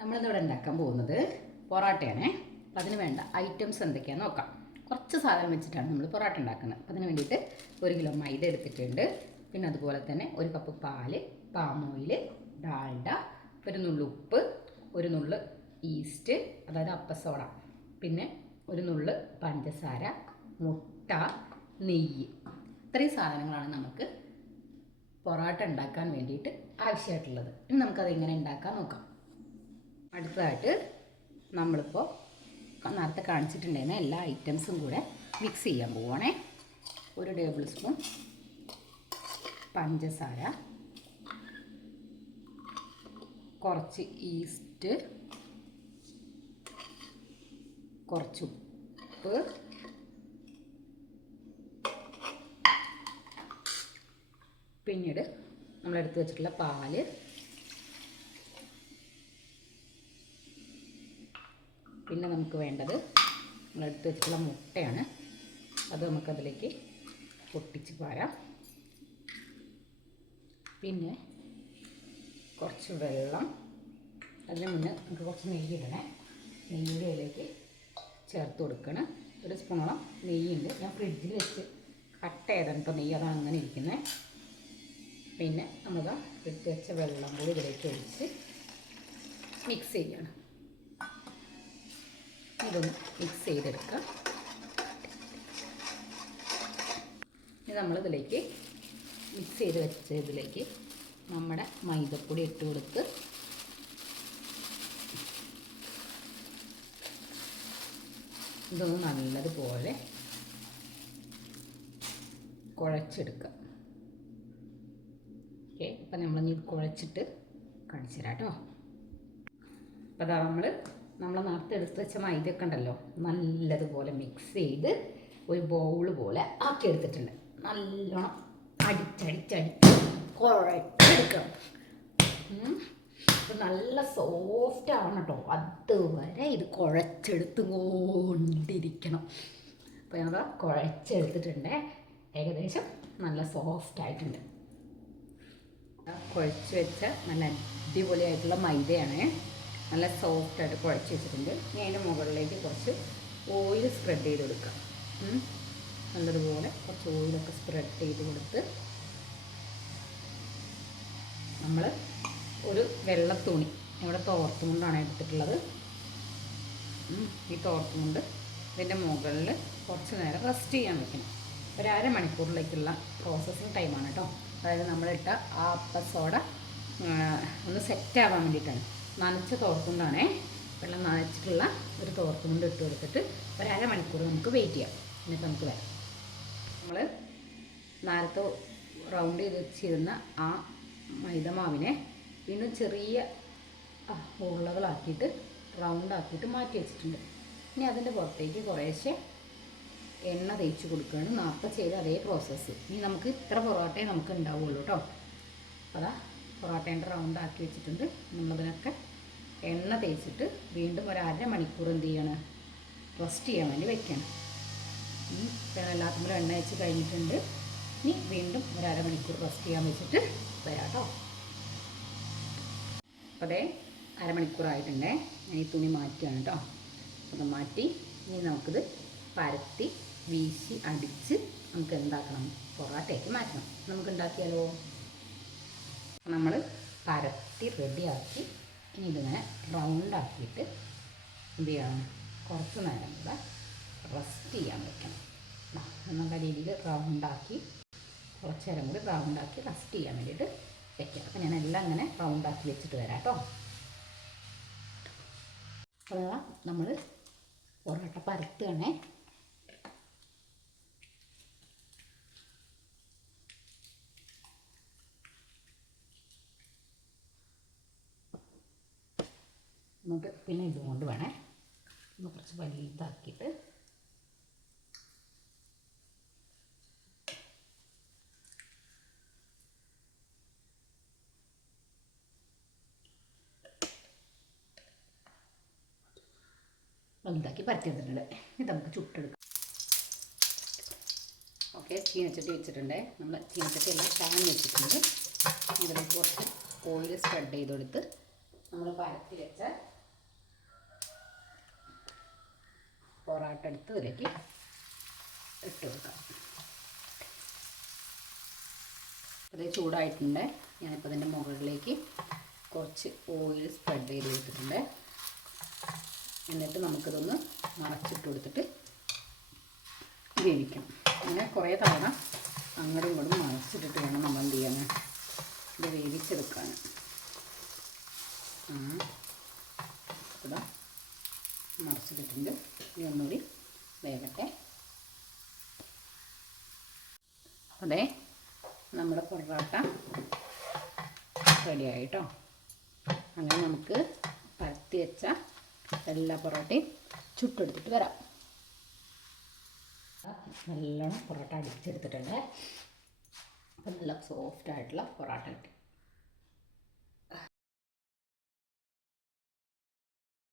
നമ്മളിന്നിവിടെ ഉണ്ടാക്കാൻ പോകുന്നത് പൊറോട്ടയാണ്. അപ്പം അതിന് വേണ്ട ഐറ്റംസ് എന്തൊക്കെയാണെന്ന് നോക്കാം. കുറച്ച് സാധനം വെച്ചിട്ടാണ് നമ്മൾ പൊറോട്ട ഉണ്ടാക്കുന്നത്. അപ്പം അതിന് വേണ്ടിയിട്ട് 1 കിലോ മൈദ എടുത്തിട്ടുണ്ട്. പിന്നെ അതുപോലെ തന്നെ 1 കപ്പ് പാല്, പാം ഓയിൽ, ഡാൽഡ, ഒരു നുള്ളു ഉപ്പ്, ഒരു നുള്ളു ഈസ്റ്റ് അതായത് അപ്പസോഡ, പിന്നെ ഒരു നുള്ളു പഞ്ചസാര, മുട്ട, നെയ്യ്. ഇത്രയും സാധനങ്ങളാണ് നമുക്ക് പൊറോട്ട ഉണ്ടാക്കാൻ വേണ്ടിയിട്ട് ആവശ്യമായിട്ടുള്ളത്. ഇനി നമുക്കത് എങ്ങനെ ഉണ്ടാക്കാൻ നോക്കാം. അടുത്തതായിട്ട് നമ്മളിപ്പോൾ നേരത്തെ കാണിച്ചിട്ടുണ്ടായിരുന്ന എല്ലാ ഐറ്റംസും കൂടെ മിക്സ് ചെയ്യാൻ പോവുകയാണേ. 1 ടേബിൾ സ്പൂൺ പഞ്ചസാര, കുറച്ച് ഈസ്റ്റ്, കുറച്ച് ഉപ്പ്, പിന്നീട് നമ്മളെടുത്ത് വെച്ചിട്ടുള്ള പാല്, പിന്നെ നമുക്ക് വേണ്ടത് നമ്മളെടുത്ത് വെച്ചിട്ടുള്ള മുട്ടയാണ്. അത് നമുക്കതിലേക്ക് പൊട്ടിച്ച് പാരാം. പിന്നെ കുറച്ച് വെള്ളം, അതിന് മുന്നേ നമുക്ക് കുറച്ച് നെയ്യ് ഇടണേ. നെയ്യുടെ അതിലേക്ക് ചേർത്ത് കൊടുക്കണം. 1 സ്പൂണോളം നെയ്യുണ്ട്. ഞാൻ ഫ്രിഡ്ജിൽ വെച്ച് കട്ട് ചെയ്താണ് കേട്ടോ നെയ്യ്, അതാണ് അങ്ങനെ ഇരിക്കുന്നത്. പിന്നെ നമ്മൾ എടുത്ത് വെച്ച വെള്ളം കൂടി ഇതിലേക്ക് ഒഴിച്ച് മിക്സ് ചെയ്യണം. ഇതൊന്ന് മിക്സ് ചെയ്തെടുക്കാം. ഇനി നമ്മളിതിലേക്ക് മിക്സ് ചെയ്ത് വെച്ചതിലേക്ക് നമ്മുടെ മൈദപ്പൊടി ഇട്ട് കൊടുത്ത് ഇതൊന്ന് നല്ലതുപോലെ കുഴച്ചെടുക്കുക. ഓക്കെ, അപ്പം നമ്മളിനി കുഴച്ചിട്ട് കാണിച്ചു തരാം കേട്ടോ. അപ്പോൾ അതാ നമ്മൾ നേരത്തെ എടുത്ത് വെച്ച മൈദയൊക്കെ ഉണ്ടല്ലോ, നല്ലതുപോലെ മിക്സ് ചെയ്ത് ഒരു ബൗള് പോലെ ആക്കി എടുത്തിട്ടുണ്ട്. നല്ലോണം അടിച്ചടിച്ചടിച്ച് കുഴച്ചെടുക്കാം. അപ്പം നല്ല സോഫ്റ്റ് ആവണം കേട്ടോ, അതുവരെ ഇത് കുഴച്ചെടുത്ത് കൊണ്ടിരിക്കണം. അപ്പോൾ ഞങ്ങൾ കുഴച്ചെടുത്തിട്ടുണ്ട്. ഏകദേശം നല്ല സോഫ്റ്റ് ആയിട്ടുണ്ട്. കുഴച്ച് വെച്ച നല്ല അടിപൊളിയായിട്ടുള്ള മൈദയാണ്. നല്ല സോഫ്റ്റായിട്ട് കുഴച്ച് വെച്ചിട്ടുണ്ട്. ഇനി അതിൻ്റെ മുകളിലേക്ക് കുറച്ച് ഓയിൽ സ്പ്രെഡ് ചെയ്ത് കൊടുക്കാം. നല്ലതുപോലെ കുറച്ച് ഓയിലൊക്കെ സ്പ്രെഡ് ചെയ്ത് കൊടുത്ത് നമ്മൾ ഒരു വെള്ളത്തുണി, ഇവിടെ തോർത്തുകൊണ്ടാണ് എടുത്തിട്ടുള്ളത്. ഈ തോർത്തുകൊണ്ട് ഇതിൻ്റെ മുകളിൽ കുറച്ച് നേരം റെസ്റ്റ് ചെയ്യാൻ വെക്കണം. 1 മണിക്കൂറിലേക്കുള്ള പ്രോസസ്സിങ് ടൈമാണ് കേട്ടോ. അതായത് നമ്മളിട്ട ആ അപ്പസോഡ ഒന്ന് സെറ്റാവാൻ വേണ്ടിയിട്ടാണ്. നനച്ച തോർത്തുകൊണ്ടാണേ, വെള്ളം നനച്ചിട്ടുള്ള ഒരു തോർത്തുകൊണ്ട് ഇട്ട് കൊടുത്തിട്ട് 1 മണിക്കൂർ നമുക്ക് വെയിറ്റ് ചെയ്യാം. എന്നിട്ട് നമുക്ക് വരാം. നമ്മൾ നേരത്തെ റൗണ്ട് ചെയ്ത് വെച്ചിരുന്ന ആ മൈദമാവിനെ വീണ്ടും ചെറിയ ഉരുളകളാക്കിയിട്ട് റൗണ്ടാക്കിയിട്ട് മാറ്റി വെച്ചിട്ടുണ്ട്. ഇനി അതിൻ്റെ പുറത്തേക്ക് കുറേശ്ശെ എണ്ണ തേച്ച് കൊടുക്കുകയാണ്. നേരത്തെ ചെയ്ത അതേ പ്രോസസ്സ്. ഇനി നമുക്ക് ഇത്ര പൊറോട്ടയെ നമുക്ക് ഉണ്ടാവുള്ളൂ കേട്ടോ. അതാ പൊറോട്ടേൻ്റെ റൗണ്ടാക്കി വെച്ചിട്ടുണ്ട്. നമ്മളതിനൊക്കെ എണ്ണ തേച്ചിട്ട് വീണ്ടും 1 മണിക്കൂർ എന്ത് ചെയ്യണം, റെസ്റ്റ് ചെയ്യാൻ വേണ്ടി വെക്കണം. ഇപ്പം എല്ലാത്തിനും എണ്ണ വെച്ച് കഴിഞ്ഞിട്ടുണ്ട്. ഇനി വീണ്ടും 1 മണിക്കൂർ റെസ്റ്റ് ചെയ്യാൻ വെച്ചിട്ട് വരാം കേട്ടോ. അപ്പോൾ അതേ 1 മണിക്കൂറായിട്ടുണ്ടേ. ഞാൻ ഈ തുണി മാറ്റുകയാണ് കേട്ടോ. അത് മാറ്റി ഇനി നമുക്കിത് പരത്തി വീശി അടിച്ച് നമുക്ക് എന്താക്കണം, പൊറോട്ടയ്ക്ക് മാറ്റണം. നമുക്ക് ഉണ്ടാക്കിയാലോ. നമ്മൾ പരത്തി റെഡിയാക്കി ഇനി ഇതിങ്ങനെ റൗണ്ടാക്കിയിട്ട് എന്ത് ചെയ്യണം, കുറച്ച് നേരം കൂടെ റെസ്റ്റ് ചെയ്യാൻ വെക്കണം. എന്നുള്ള രീതിയിൽ റൗണ്ടാക്കി കുറച്ച് നേരം കൂടി റൗണ്ടാക്കി റെസ്റ്റ് ചെയ്യാൻ വേണ്ടിയിട്ട് വെക്കാം. അപ്പോൾ ഞാൻ എല്ലാം ഇങ്ങനെ റൗണ്ടാക്കി വെച്ചിട്ട് വരാം കേട്ടോ. അപ്പോൾ നമ്മൾ പൊറോട്ട പരത്തുകയാണേ. നമുക്ക് പിന്നെ ഇതുകൊണ്ട് വേണേ ഒന്ന് കുറച്ച് വലുതാക്കിയിട്ട് വലുതാക്കി പരത്തിയിട്ടുണ്ട്. ഇത് നമുക്ക് ചുട്ടെടുക്കാം. ഓക്കെ, ചീനച്ചട്ടി വെച്ചിട്ടുണ്ട്. നമ്മൾ ചീനച്ചട്ടി എല്ലാം പാൻ വെച്ചിട്ടുണ്ട്. ഇതിലേക്ക് കുറച്ച് ഓയിൽ സ്പ്രെഡ് ചെയ്ത് കൊടുത്ത് നമ്മൾ പരത്തി വെച്ച പൊറോട്ട എടുത്ത് ഇതിലേക്ക് ഇട്ട് കൊടുക്കാം. അത് ചൂടായിട്ടുണ്ട്. ഞാനിപ്പോൾ ഇതിൻ്റെ മുകളിലേക്ക് കുറച്ച് ഓയിൽ സ്പ്രെഡ് ചെയ്ത് കൊടുത്തിട്ടുണ്ട്. എന്നിട്ട് നമുക്കിതൊന്ന് മറച്ചിട്ട് കൊടുത്തിട്ട് വേവിക്കണം. അങ്ങനെ കുറേ തവണ അങ്ങോട്ടും ഇങ്ങോട്ടും മറച്ചിട്ടിട്ട് വേണം നമ്മൾ എന്ത് ചെയ്യാൻ, ഇത് വേവിച്ചെടുക്കാൻ. ഇവിടെ മറച്ചിട്ടിട്ടുണ്ട്. ഇനി ഒന്നുകൂടി വേകട്ടെ. അതെ, നമ്മുടെ പൊറോട്ട റെഡിയായിട്ടോ. അങ്ങനെ നമുക്ക് പരത്തി വെച്ച എല്ലാ പൊറോട്ടയും ചുട്ടെടുത്തിട്ട് വരാം. നല്ലോണം പൊറോട്ട അടിച്ചെടുത്തിട്ടുണ്ട്. അപ്പം നല്ല സോഫ്റ്റായിട്ടുള്ള പൊറോട്ട കിട്ടി.